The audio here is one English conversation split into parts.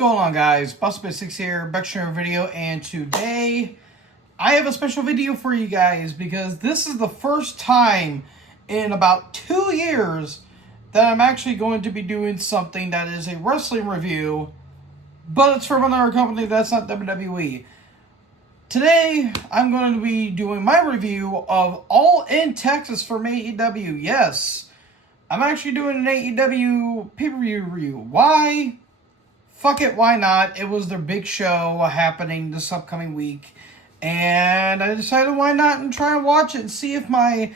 going on, guys? Busted6 here, back to another video, and today I have a special video for you guys because this is the first time in about 2 years that I'm actually going to be doing something that is a wrestling review, but it's from another company that's not WWE. Today, I'm going to be doing my review of All In Texas from AEW. Yes, I'm actually doing an AEW pay-per-view review. Why? Fuck it, why not? It was their big show happening this upcoming week, and I decided why not and try and watch it and see if my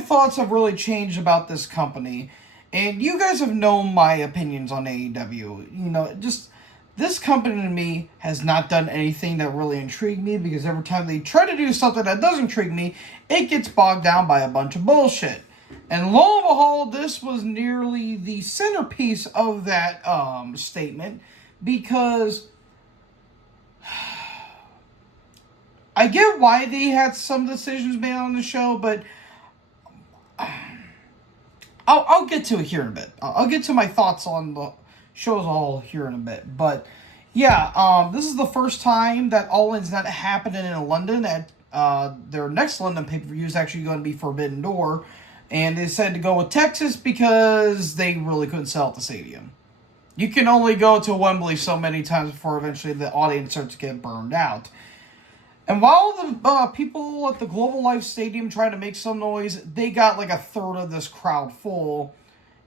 thoughts have really changed about this company. And you guys have known my opinions on AEW. You know, just this company to me has not done anything that really intrigued me, because every time they try to do something that does intrigue me, it gets bogged down by a bunch of bullshit. And lo and behold, this was nearly the centerpiece of that statement, because I get why they had some decisions made on the show, but I'll get to it here in a bit. I'll get to my thoughts on the show as a whole here in a bit. But yeah, this is the first time that All In's not happening in London. At their next London pay-per-view is actually going to be Forbidden Door. And they decided to go with Texas because they really couldn't sell at the stadium. You can only go to Wembley so many times before eventually the audience starts to get burned out. And while the people at the Global Life Stadium tried to make some noise, they got like a third of this crowd full.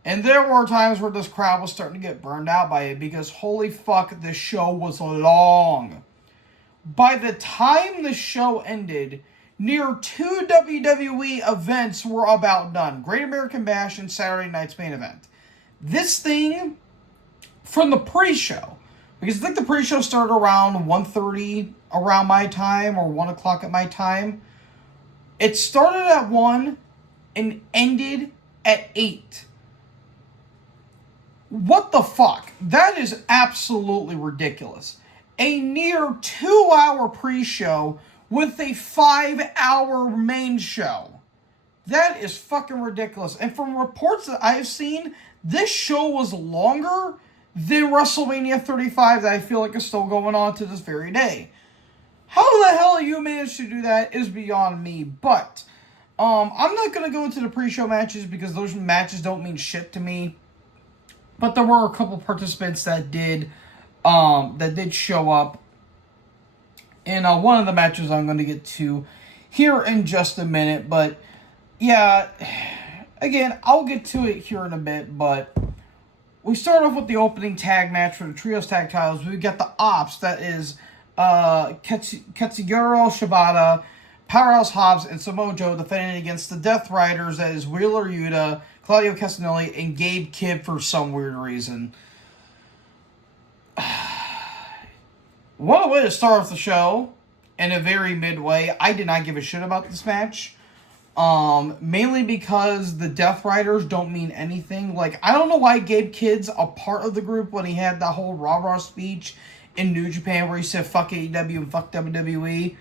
And there were times where this crowd was starting to get burned out by it, because holy fuck, this show was long. By the time the show ended, near 2 WWE events were about done. Great American Bash and Saturday night's main event. This thing, from the pre-show, because I think the pre-show started around 1:30 around my time, or 1 o'clock at my time. It started at 1 and ended at 8. What the fuck? That is absolutely ridiculous. A near 2-hour pre-show with a 5-hour main show. That is fucking ridiculous. And from reports that I've seen, this show was longer than WrestleMania 35 that I feel like is still going on to this very day. How the hell you managed to do that is beyond me. But I'm not going to go into the pre-show matches because those matches don't mean shit to me. But there were a couple participants that did show up in one of the matches I'm going to get to here in just a minute. But yeah, again, I'll get to it here in a bit. But we start off with the opening tag match for the Trios Tag Titles. We got the Ops, that is Katsuhiro Shibata, Powerhouse Hobbs, and Samoa Joe defending against the Death Riders, that is Wheeler Yuta, Claudio Castagnoli, and Gabe Kidd for some weird reason. What a way to start off the show in a very midway. I did not give a shit about this match. Mainly because the Death Riders don't mean anything. Like, I don't know why Gabe Kidd's a part of the group when he had that whole rah-rah speech in New Japan where he said fuck AEW and fuck WWE.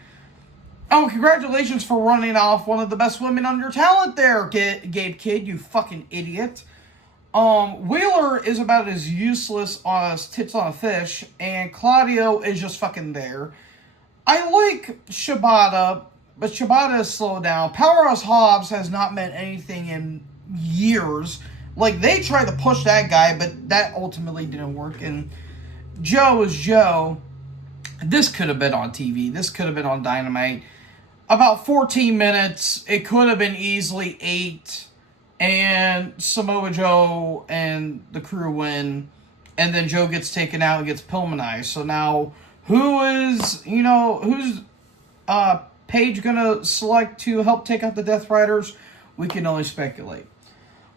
Oh, congratulations for running off one of the best women on your talent there, Gabe Kidd, you fucking idiot. Wheeler is about as useless as tits on a fish, and Claudio is just fucking there. I like Shibata, but Shibata is slowed down. Powerhouse Hobbs has not meant anything in years. Like, they tried to push that guy, but that ultimately didn't work. And Joe is Joe. This could have been on TV. This could have been on Dynamite. About 14 minutes. It could have been easily 8. And Samoa Joe and the crew win. And then Joe gets taken out and gets Pillmanized. So now, who's Paige gonna select to help take out the Death Riders? We can only speculate.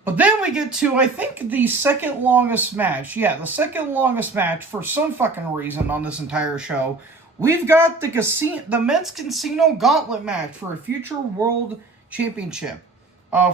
But then we get to, I think, the second longest match. Yeah, the second longest match for some fucking reason on this entire show. We've got the men's casino gauntlet match for a future world championship.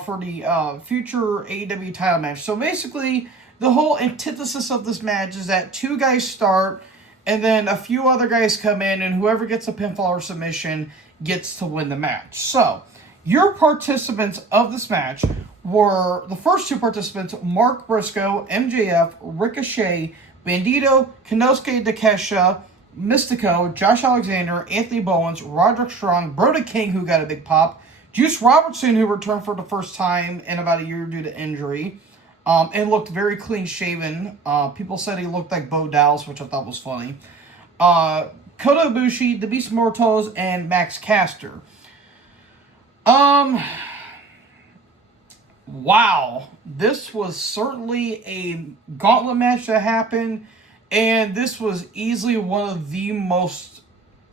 For the future AEW title match. So basically, the whole antithesis of this match is that 2 guys start, and then a few other guys come in, and whoever gets a pinfall or submission gets to win the match. So, your participants of this match were the first 2 participants, Mark Briscoe, MJF, Ricochet, Bandito, Konosuke Takesha, Mystico, Josh Alexander, Anthony Bowens, Roderick Strong, Brody King, who got a big pop, Juice Robertson, who returned for the first time in about a year due to injury, and looked very clean shaven. People said he looked like Bo Dallas, which I thought was funny. Kota Ibushi, the Beast Mortos, and Max Caster. Wow. This was certainly a gauntlet match that happened, and this was easily one of the most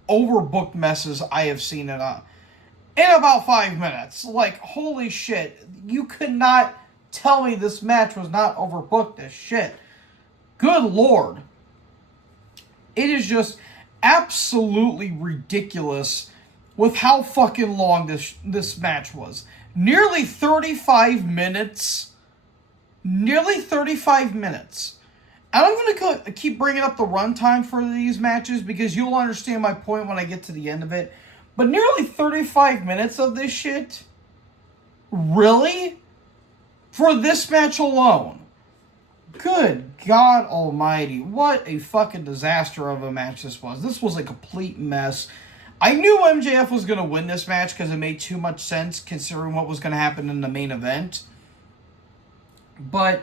overbooked messes I have seen in about 5 minutes. Like, holy shit. You could not tell me this match was not overbooked as shit. Good lord. It is just absolutely ridiculous with how fucking long this match was. Nearly 35 minutes. Nearly 35 minutes. And I'm going to keep bringing up the runtime for these matches because you'll understand my point when I get to the end of it. But nearly 35 minutes of this shit? Really? For this match alone? Good God almighty. What a fucking disaster of a match this was. This was a complete mess. I knew MJF was going to win this match because it made too much sense considering what was going to happen in the main event. But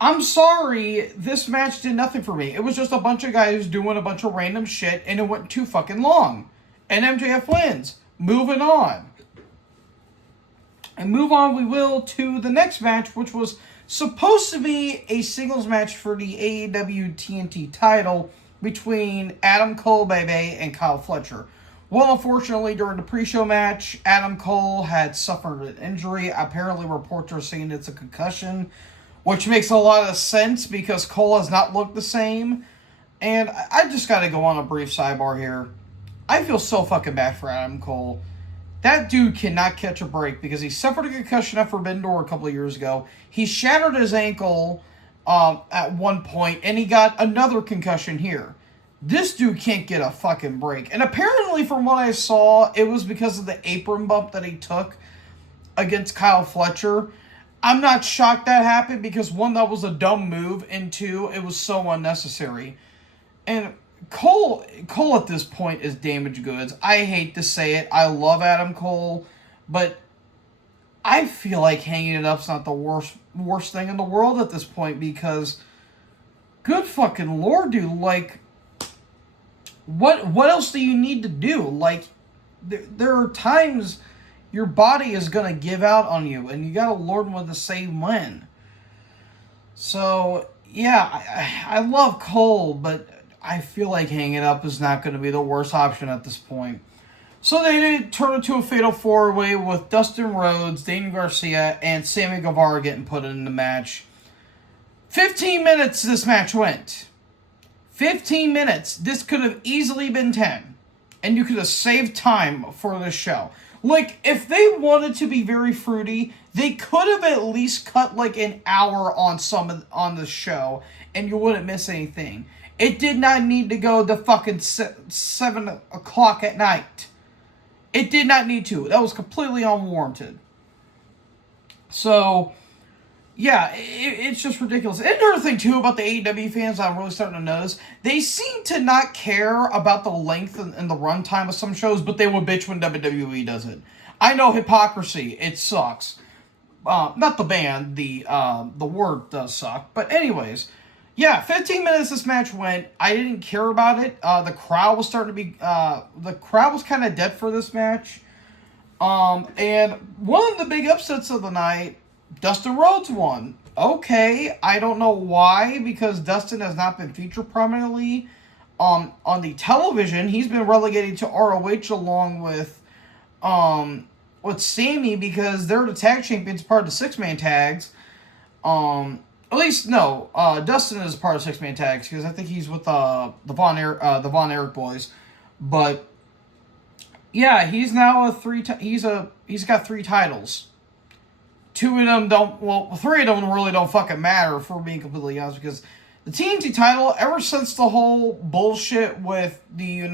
I'm sorry, this match did nothing for me. It was just a bunch of guys doing a bunch of random shit and it went too fucking long. And MJF wins. Moving on. And move on we will to the next match, which was supposed to be a singles match for the AEW TNT title between Adam Cole, Bebe, and Kyle Fletcher. Well, unfortunately, during the pre-show match, Adam Cole had suffered an injury. Apparently, reports are saying it's a concussion, which makes a lot of sense because Cole has not looked the same. And I just got to go on a brief sidebar here. I feel so fucking bad for Adam Cole. That dude cannot catch a break because he suffered a concussion at Forbidden Door a couple of years ago. He shattered his ankle at one point, and he got another concussion here. This dude can't get a fucking break. And apparently, from what I saw, it was because of the apron bump that he took against Kyle Fletcher. I'm not shocked that happened because, one, that was a dumb move, and two, it was so unnecessary. And Cole at this point is damaged goods. I hate to say it. I love Adam Cole, but I feel like hanging it up's not the worst thing in the world at this point because, good fucking lord, dude, like, what else do you need to do? Like, there are times your body is gonna give out on you, and you gotta learn when to say when. So yeah, I love Cole, but I feel like hanging up is not going to be the worst option at this point. So they turn it to a fatal four-way with Dustin Rhodes, Daniel Garcia, and Sammy Guevara getting put in the match. 15 minutes this match went. 15 minutes. This could have easily been 10. And you could have saved time for this show. Like, if they wanted to be very fruity, they could have at least cut like an hour on the show, and you wouldn't miss anything. It did not need to go to fucking 7 o'clock at night. It did not need to. That was completely unwarranted. So, yeah, it's just ridiculous. And another thing, too, about the AEW fans I'm really starting to notice, they seem to not care about the length and the runtime of some shows, but they will bitch when WWE does it. I know, hypocrisy. It sucks. Not the band. The word does suck. But anyways, yeah, 15 minutes this match went. I didn't care about it. The crowd was starting to be... the crowd was kind of dead for this match. And one of the big upsets of the night, Dustin Rhodes won. Okay, I don't know why, because Dustin has not been featured prominently on the television. He's been relegated to ROH along with Sammy because they're the tag champions, part of the six-man tags. At least, no, Dustin is part of six-man tags because I think he's with the Von Erich boys. But yeah, he's now he's got 3 titles. 2 of them don't, well, 3 of them really don't fucking matter, if we're being completely honest, because the TNT title, ever since the whole bullshit with the,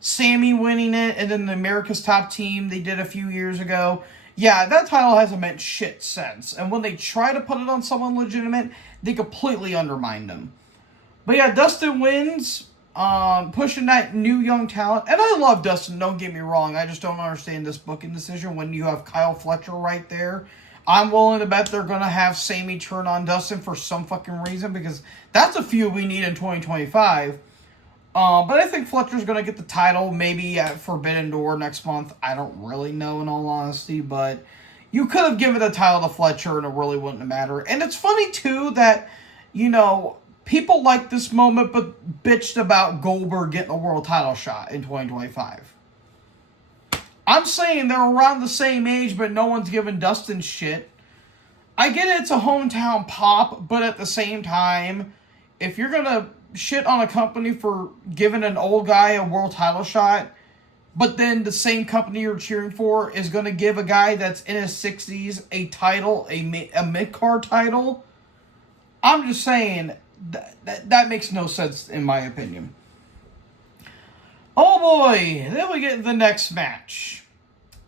Sammy winning it, and then the America's Top Team they did a few years ago, yeah, that title hasn't meant shit since. And when they try to put it on someone legitimate, they completely undermine them. But yeah, Dustin wins, pushing that new young talent. And I love Dustin, don't get me wrong. I just don't understand this booking decision when you have Kyle Fletcher right there. I'm willing to bet they're going to have Sammy turn on Dustin for some fucking reason, because that's a feud we need in 2025. But I think Fletcher's going to get the title maybe at Forbidden Door next month. I don't really know, in all honesty, but you could have given the title to Fletcher and it really wouldn't have mattered. And it's funny, too, that, you know, people like this moment but bitched about Goldberg getting a world title shot in 2025. I'm saying they're around the same age, but no one's giving Dustin shit. I get it's a hometown pop, but at the same time, if you're going to shit on a company for giving an old guy a world title shot, but then the same company you're cheering for is going to give a guy that's in his 60s a title, a mid-card title, I'm just saying that makes no sense in my opinion. Oh boy, then we get the next match.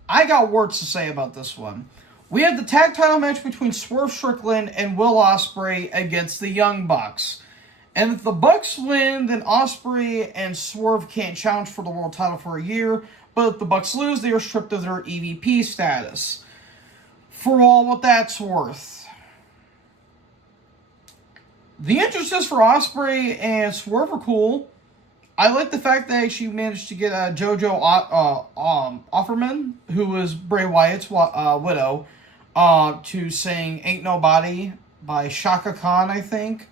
I got words to say about this one. We have the tag title match between Swerve Strickland and Will Ospreay against the Young Bucks. And if the Bucks win, then Ospreay and Swerve can't challenge for the world title for a year. But if the Bucks lose, they are stripped of their EVP status. For all what that's worth. The entrances for Ospreay and Swerve are cool. I like the fact that she managed to get JoJo Offerman, who was Bray Wyatt's widow, to sing "Ain't Nobody" by Shaka Khan, I think,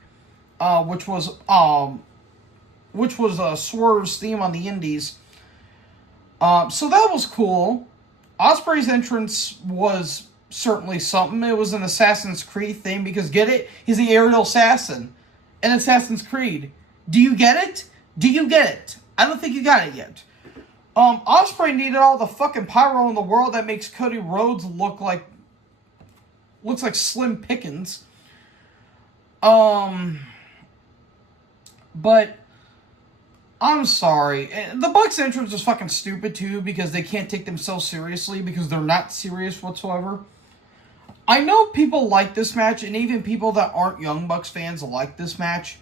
which was Swerve's theme on the Indies. So that was cool. Ospreay's entrance was certainly something. It was an Assassin's Creed thing because, get it? He's the aerial assassin in Assassin's Creed. Do you get it? Do you get it? I don't think you got it yet. Ospreay needed all the fucking pyro in the world that makes Cody Rhodes looks like Slim Pickens. But I'm sorry. The Bucks entrance is fucking stupid too because they can't take themselves seriously because they're not serious whatsoever. I know people like this match, and even people that aren't Young Bucks fans like this match.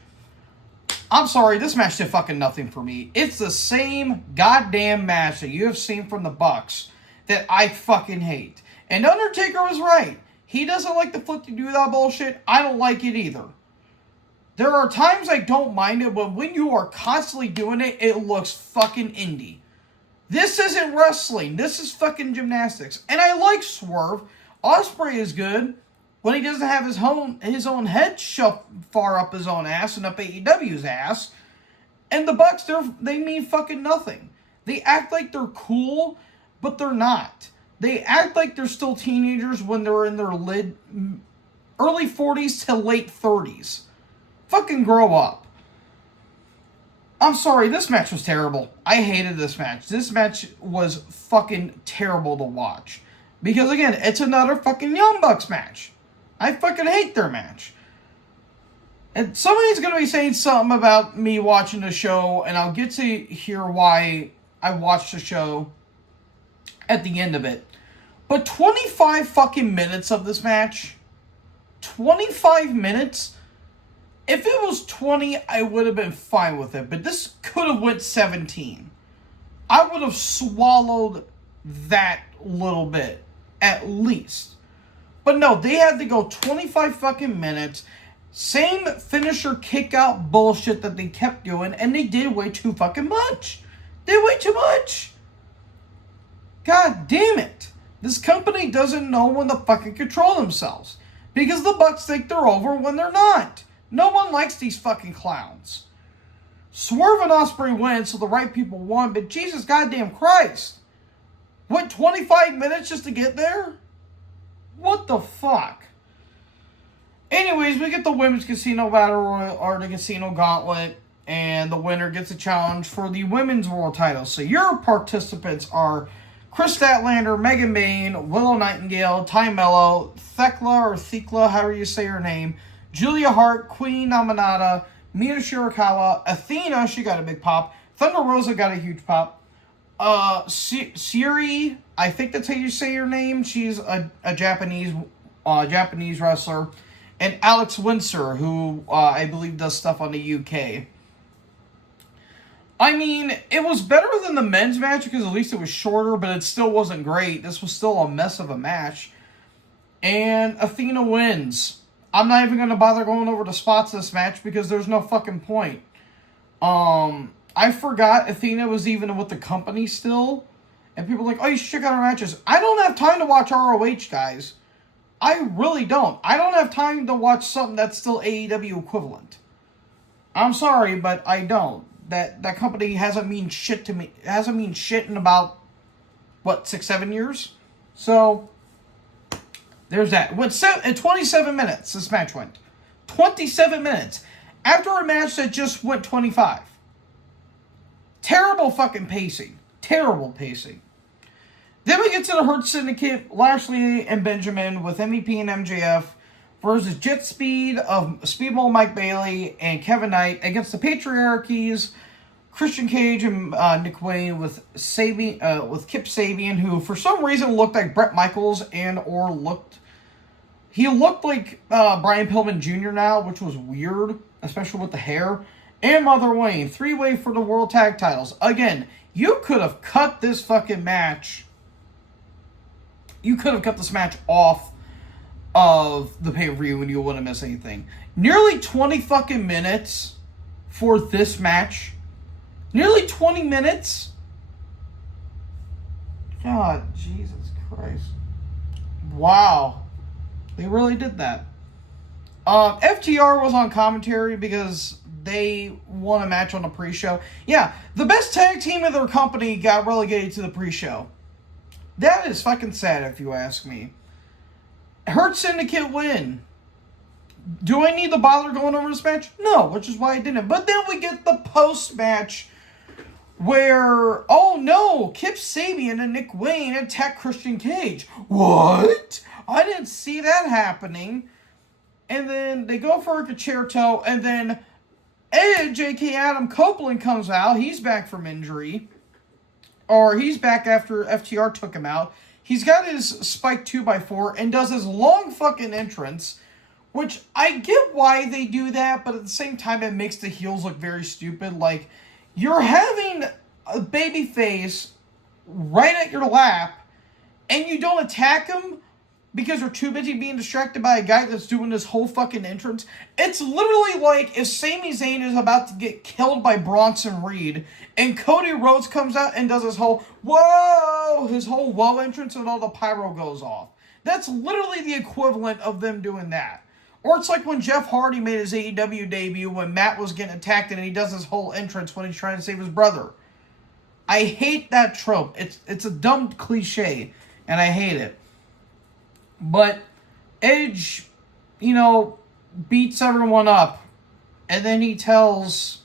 I'm sorry, this match did fucking nothing for me. It's the same goddamn match that you have seen from the Bucks that I fucking hate. And Undertaker was right. He doesn't like the flip-to-do-that bullshit. I don't like it either. There are times I don't mind it, but when you are constantly doing it, it looks fucking indie. This isn't wrestling. This is fucking gymnastics. And I like Swerve. Ospreay is good when he doesn't have his own head shoved far up his own ass and up AEW's ass. And the Bucks, they mean fucking nothing. They act like they're cool, but they're not. They act like they're still teenagers when they're in their early 40s to late 30s. Fucking grow up. I'm sorry, this match was terrible. I hated this match. This match was fucking terrible to watch. Because again, it's another fucking Young Bucks match. I fucking hate their match. And somebody's going to be saying something about me watching the show, and I'll get to hear why I watched the show at the end of it. But 25 fucking minutes of this match, 25 minutes, if it was 20, I would have been fine with it. But this could have went 17. I would have swallowed that little bit, at least. But no, they had to go 25 fucking minutes. Same finisher kick-out bullshit that they kept doing, and they did way too fucking much. They did way too much. God damn it. This company doesn't know when to fucking control themselves. Because the Bucks think they're over when they're not. No one likes these fucking clowns. Swerve and Ospreay win, so the right people won, but Jesus goddamn Christ. What, 25 minutes just to get there? What the fuck? Anyways, we get the Women's Casino Battle Royal, or the Casino Gauntlet, and the winner gets a challenge for the Women's World title. So your participants are Chris Statlander, Megan Bayne, Willow Nightingale, Ty Mello, Thekla, however you say her name, Julia Hart, Queen Namanata, Mina Shirakawa, Athena, she got a big pop, Thunder Rosa got a huge pop, Siri, I think that's how you say her name, she's a Japanese wrestler, and Alex Windsor, who I believe does stuff on the UK. I mean, it was better than the men's match because at least it was shorter, but it still wasn't great. This was still a mess of a match. And Athena wins. I'm not even going to bother going over the spots of this match because there's no fucking point. I forgot Athena was even with the company still. And people are like, oh, you should check out her matches. I don't have time to watch ROH, guys. I really don't. I don't have time to watch something that's still AEW equivalent. I'm sorry, but I don't. That company hasn't mean shit to me. It hasn't mean shit in about, 6-7 years? So, there's that. It went 27 minutes, this match went. 27 minutes. After a match that just went 25. Terrible fucking pacing. Terrible pacing. Then we get to the Hurt Syndicate, Lashley and Benjamin with MVP and MJF versus Jet Speed of Speedball Mike Bailey and Kevin Knight against the Patriarchies, Christian Cage and Nick Wayne with Kip Sabian, who for some reason looked like Bret Michaels he looked like Brian Pillman Jr. now, which was weird, especially with the hair. And Mother Wayne, 3-way for the World Tag Titles. Again, you could have cut this fucking match. You could have cut this match off of the pay-per-view and you wouldn't miss anything. Nearly 20 fucking minutes for this match. Nearly 20 minutes. God, Jesus Christ. Wow. They really did that. FTR was on commentary because they won a match on the pre-show. Yeah, the best tag team in their company got relegated to the pre-show. That is fucking sad if you ask me. Hurt Syndicate win. Do I need to bother going over this match? No, which is why I didn't. But then we get the post-match where, oh no, Kip Sabian and Nick Wayne attack Christian Cage. What? I didn't see that happening. And then they go for a concerto, and then Edge, a.k.a. Adam Copeland, comes out. He's back from injury. Or he's back after FTR took him out. He's got his spike 2x4 and does his long fucking entrance, which I get why they do that, but at the same time it makes the heels look very stupid. Like, you're having a baby face right at your lap, and you don't attack him because you're too busy being distracted by a guy that's doing this whole fucking entrance. It's literally like if Sami Zayn is about to get killed by Bronson Reed, and Cody Rhodes comes out and does his whole whoa entrance, and all the pyro goes off. That's literally the equivalent of them doing that. Or it's like when Jeff Hardy made his AEW debut when Matt was getting attacked and he does his whole entrance when he's trying to save his brother. I hate that trope. It's a dumb cliche, and I hate it. But Edge, beats everyone up, and then he tells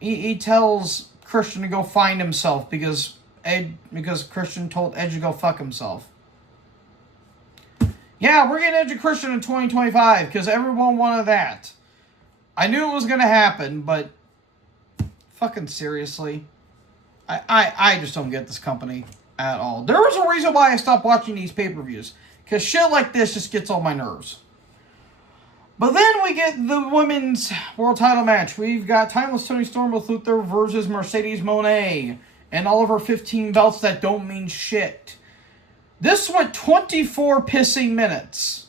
he tells Christian to go find himself because Christian told Edge to go fuck himself. Yeah, we're getting Edge and Christian in 2025 because everyone wanted that. I knew it was gonna happen, but fucking seriously, I just don't get this company at all. There was a reason why I stopped watching these pay-per-views, because shit like this just gets on my nerves. But then we get the women's world title match. We've got Timeless Toni Storm with Luther versus Mercedes Moné and all of her 15 belts that don't mean shit. This went 24 pissing minutes.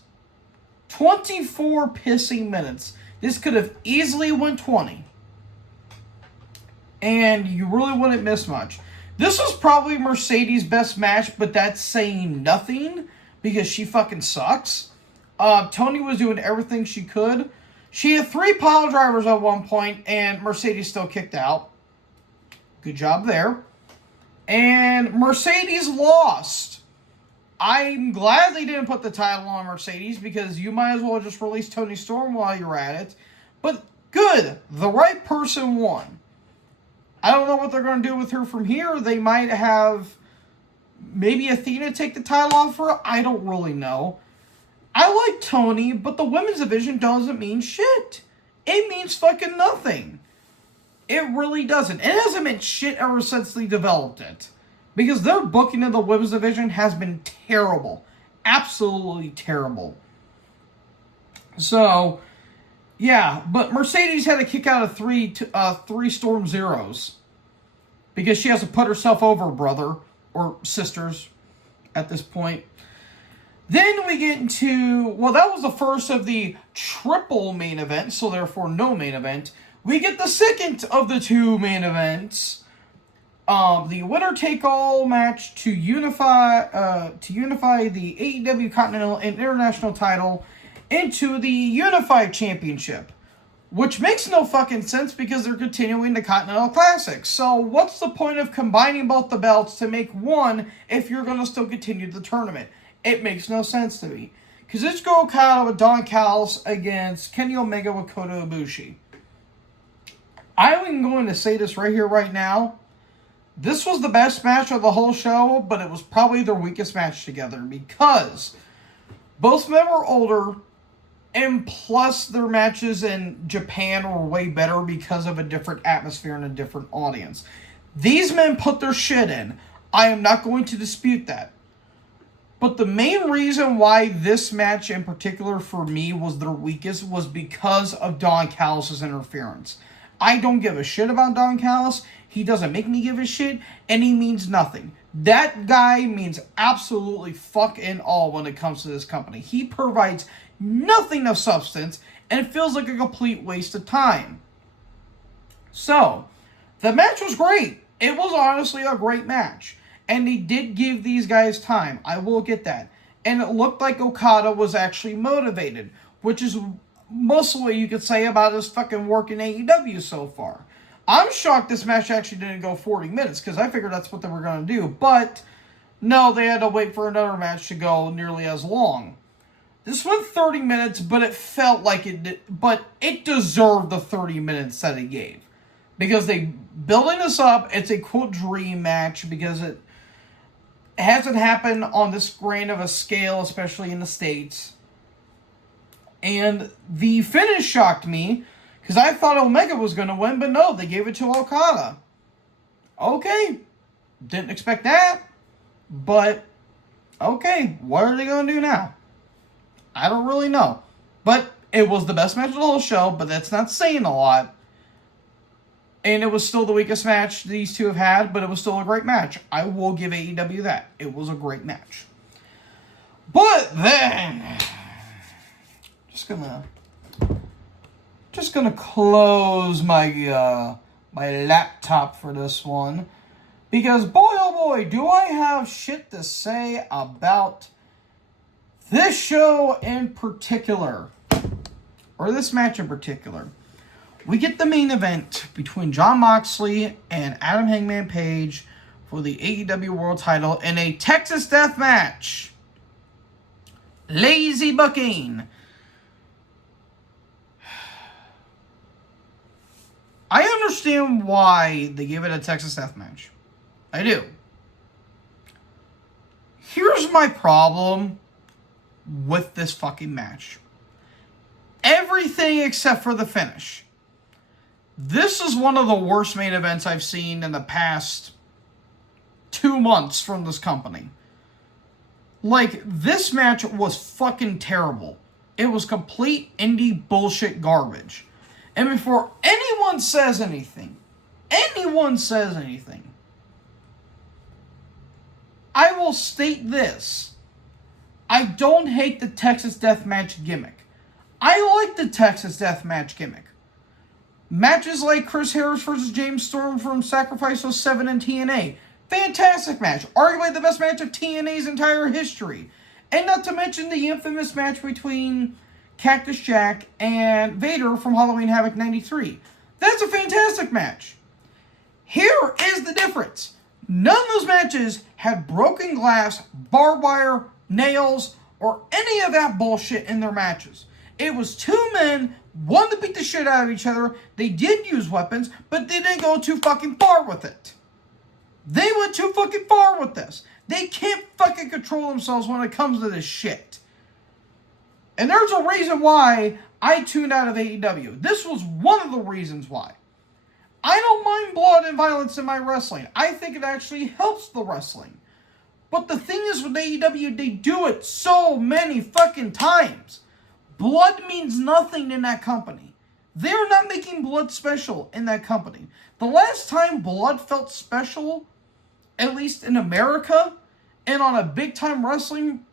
24 pissing minutes. This could have easily went 20. And you really wouldn't miss much. This was probably Mercedes' best match, but that's saying nothing because she fucking sucks. Toni was doing everything she could. She had 3 pile drivers at one point, and Mercedes still kicked out. Good job there. And Mercedes lost. I'm glad they didn't put the title on Mercedes because you might as well just release Toni Storm while you're at it. But good. The right person won. I don't know what they're going to do with her from here. They might have maybe Athena take the title off her. I don't really know. I like Toni, but the women's division doesn't mean shit. It means fucking nothing. It really doesn't. It hasn't meant shit ever since they developed it. Because their booking of the women's division has been terrible. Absolutely terrible. So, yeah, but Mercedes had to kick out of three Storm Zeros because she has to put herself over brother or sisters at this point. Then we get into, well, that was the first of the triple main event, so therefore no main event. We get the second of the two main events. The winner-take-all match to unify the AEW Continental and International title into the Unified Championship, which makes no fucking sense because they're continuing the Continental Classic. So what's the point of combining both the belts to make one if you're going to still continue the tournament? It makes no sense to me. Kazuchika Okada with Don Callis against Kenny Omega with Kota Ibushi. I'm going to say this right here, right now. This was the best match of the whole show, but it was probably their weakest match together because both men were older, and plus their matches in Japan were way better because of a different atmosphere and a different audience. These men put their shit in. I am not going to dispute that. But the main reason why this match in particular for me was their weakest was because of Don Callis' interference. I don't give a shit about Don Callis. He doesn't make me give a shit, and he means nothing. That guy means absolutely fucking all when it comes to this company. He provides nothing of substance, and it feels like a complete waste of time. So, the match was great. It was honestly a great match. And they did give these guys time. I will get that. And it looked like Okada was actually motivated, which is most of what you could say about his fucking work in AEW so far. I'm shocked this match actually didn't go 40 minutes, because I figured that's what they were going to do. But, no, they had to wait for another match to go nearly as long. This went 30 minutes, but it felt like it did, but it deserved the 30 minutes that it gave. Because they building this up, it's a quote dream match, because it hasn't happened on this grand of a scale, especially in the States. And the finish shocked me, because I thought Omega was going to win, but no, they gave it to Okada. Okay, didn't expect that, but okay, what are they going to do now? I don't really know. But it was the best match of the whole show, but that's not saying a lot. And it was still the weakest match these two have had, but it was still a great match. I will give AEW that. It was a great match. But then, just gonna close my my laptop for this one, because boy oh boy, do I have shit to say about this show in particular, or this match in particular. We get the main event between Jon Moxley and Adam Hangman Page for the AEW World Title in a Texas Death Match. Lazy booking. I understand why they gave it a Texas Death Match. I do. Here's my problem with this fucking match. Everything except for the finish. This is one of the worst main events I've seen in the past 2 months from this company. Like, this match was fucking terrible. It was complete indie bullshit garbage. And before anyone says anything, I will state this. I don't hate the Texas Deathmatch gimmick. I like the Texas Deathmatch gimmick. Matches like Chris Harris versus James Storm from Sacrifice 07 and TNA. Fantastic match. Arguably the best match of TNA's entire history. And not to mention the infamous match between Cactus Jack and Vader from Halloween Havoc 93. That's a fantastic match. Here is the difference. None of those matches had broken glass, barbed wire, nails, or any of that bullshit in their matches. It was two men wanting to beat the shit out of each other. They did use weapons, but they didn't go too fucking far with it. They went too fucking far with this. They can't fucking control themselves when it comes to this shit. And there's a reason why I tuned out of AEW. This was one of the reasons why. I don't mind blood and violence in my wrestling. I think it actually helps the wrestling. But the thing is with AEW, they do it so many fucking times. Blood means nothing in that company. They're not making blood special in that company. The last time blood felt special, at least in America, and on a big-time wrestling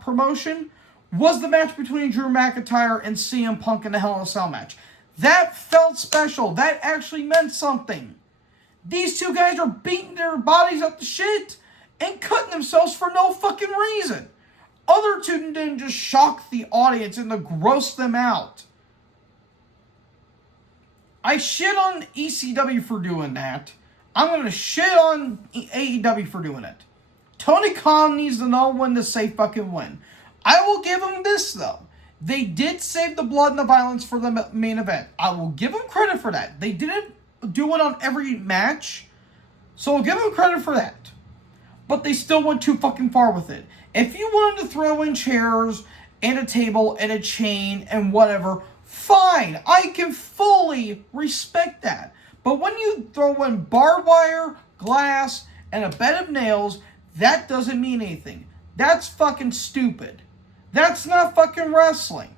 promotion, was the match between Drew McIntyre and CM Punk in the Hell in a Cell match. That felt special. That actually meant something. These two guys are beating their bodies up to shit and cutting themselves for no fucking reason. Other two didn't just shock the audience and to gross them out. I shit on ECW for doing that. I'm going to shit on AEW for doing it. Tony Khan needs to know when to say fucking when. I will give him this, though. They did save the blood and the violence for the main event. I will give them credit for that. They didn't do it on every match, so I'll give them credit for that. But they still went too fucking far with it. If you wanted to throw in chairs and a table and a chain and whatever, fine. I can fully respect that. But when you throw in barbed wire, glass, and a bed of nails, that doesn't mean anything. That's fucking stupid. That's not fucking wrestling.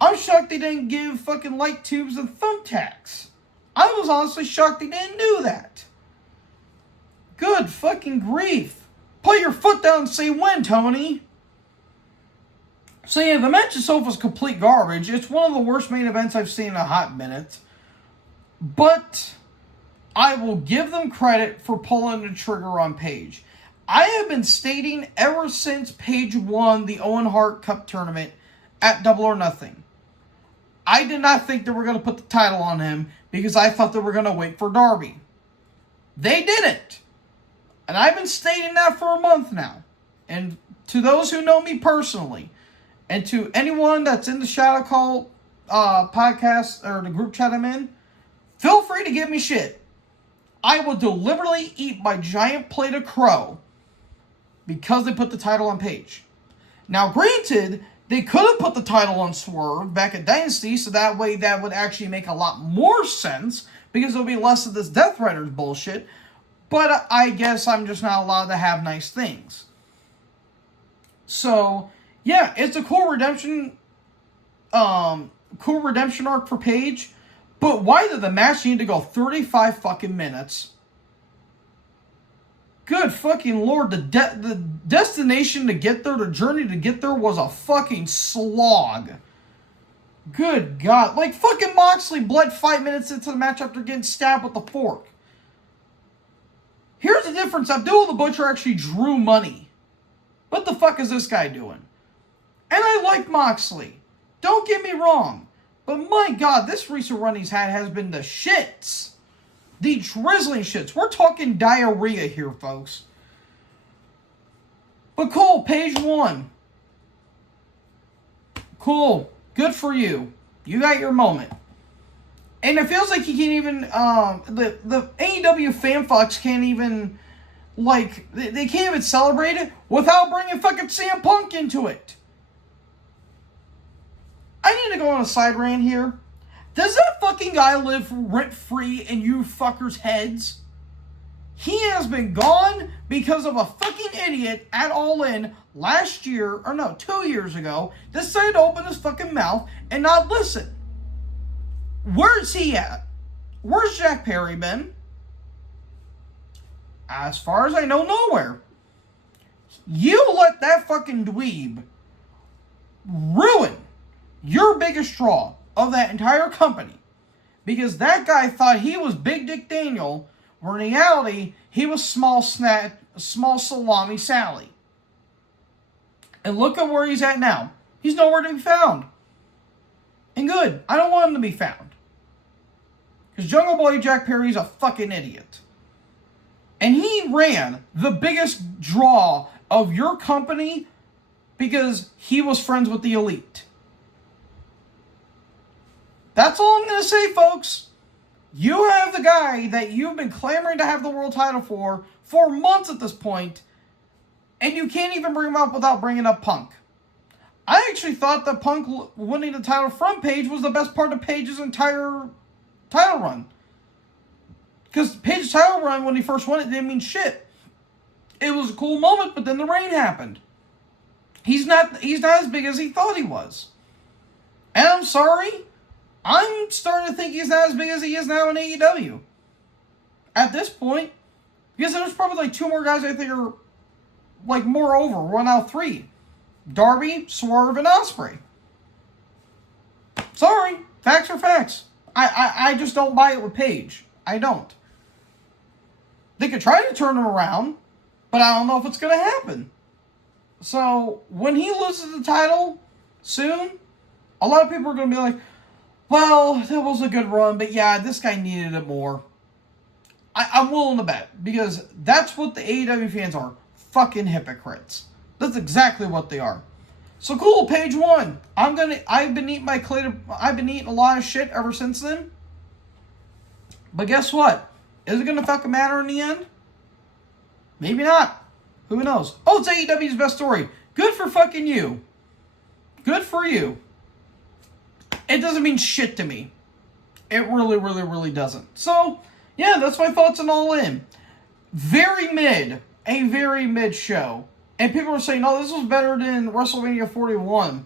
I'm shocked they didn't give fucking light tubes and thumbtacks. I was honestly shocked they didn't do that. Good fucking grief. Put your foot down and say when, Tony. So yeah, the match itself was complete garbage. It's one of the worst main events I've seen in a hot minute. But I will give them credit for pulling the trigger on Paige. I have been stating ever since Paige won the Owen Hart Cup tournament at Double or Nothing. I did not think they were going to put the title on him because I thought they were going to wait for Darby. They didn't. And I've been stating that for a month now. And to those who know me personally, and to anyone that's in the Shadow Call podcast or the group chat I'm in, feel free to give me shit. I will deliberately eat my giant plate of crow because they put the title on Paige. Now, granted, they could have put the title on Swerve back at Dynasty, so that way that would actually make a lot more sense, because there'll be less of this Death Riders bullshit, but I guess I'm just not allowed to have nice things. So, yeah, it's a cool redemption arc for Paige, but why did the match need to go 35 fucking minutes? Good fucking lord, the destination to get there, the journey to get there was a fucking slog. Good God. Like, fucking Moxley bled 5 minutes into the match after getting stabbed with a fork. Here's the difference. Abdul the Butcher actually drew money. What the fuck is this guy doing? And I like Moxley. Don't get me wrong. But my God, this recent run he's had has been the shits. The drizzling shits. We're talking diarrhea here, folks. But cool, Paige won. Cool. Good for you. You got your moment. And it feels like he can't even, the AEW fan fucks can't even, like, they can't even celebrate it without bringing fucking CM Punk into it. I need to go on a side rant here. Does that fucking guy live rent-free in you fuckers' heads? He has been gone because of a fucking idiot at All In last year, or no, 2 years ago, decided to open his fucking mouth and not listen. Where's he at? Where's Jack Perry been? As far as I know, nowhere. You let that fucking dweeb ruin your biggest draw of that entire company, because that guy thought he was Big Dick Daniel, when in reality, he was Small Salami Sally. And look at where he's at now. He's nowhere to be found. And good. I don't want him to be found. Because Jungle Boy Jack Perry's a fucking idiot. And he ran the biggest draw of your company because he was friends with the elite. That's all I'm going to say, folks. You have the guy that you've been clamoring to have the world title for months at this point, and you can't even bring him up without bringing up Punk. I actually thought that Punk winning the title from Paige was the best part of Paige's entire title run. Because Paige's title run, when he first won it, didn't mean shit. It was a cool moment, but then the reign happened. He's not as big as he thought he was. And I'm sorry, I'm starting to think he's not as big as he is now in AEW. At this point, because there's probably like 2 more guys I think are like more over. Well, now 3. Darby, Swerve, and Ospreay. Sorry, facts are facts. I just don't buy it with Paige. I don't. They could try to turn him around, but I don't know if it's going to happen. So, when he loses the title soon, a lot of people are going to be like, well, that was a good run, but yeah, this guy needed it more. I'm willing to bet, because that's what the AEW fans are. Fucking hypocrites. That's exactly what they are. So cool, page 1. I've been eating a lot of shit ever since then. But guess what? Is it gonna fucking matter in the end? Maybe not. Who knows? Oh, it's AEW's best story. Good for fucking you. Good for you. It doesn't mean shit to me. It really, really, really doesn't. So, yeah, that's my thoughts on All In. Very mid. A very mid show. And people are saying, oh, this was better than WrestleMania 41.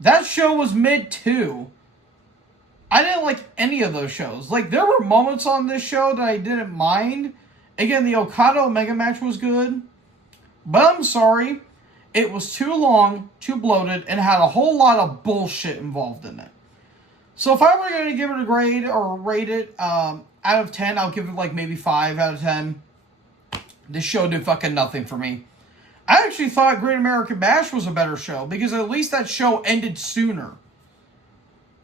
That show was mid too. I didn't like any of those shows. Like, there were moments on this show that I didn't mind. Again, the Okada Omega match was good. But I'm sorry. It was too long, too bloated, and had a whole lot of bullshit involved in it. So if I were going to give it a grade or rate it out of 10, I'll give it like maybe 5 out of 10. This show did fucking nothing for me. I actually thought Great American Bash was a better show, because at least that show ended sooner.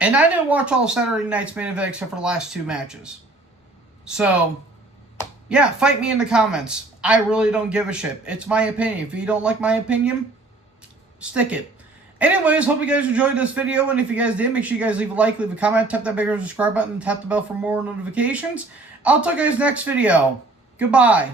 And I didn't watch all Saturday night's main event except for the last 2 matches. So, yeah, fight me in the comments. I really don't give a shit. It's my opinion. If you don't like my opinion, stick it. Anyways, hope you guys enjoyed this video, and if you guys did, make sure you guys leave a like, leave a comment, tap that bigger subscribe button, and tap the bell for more notifications. I'll talk to you guys next video. Goodbye.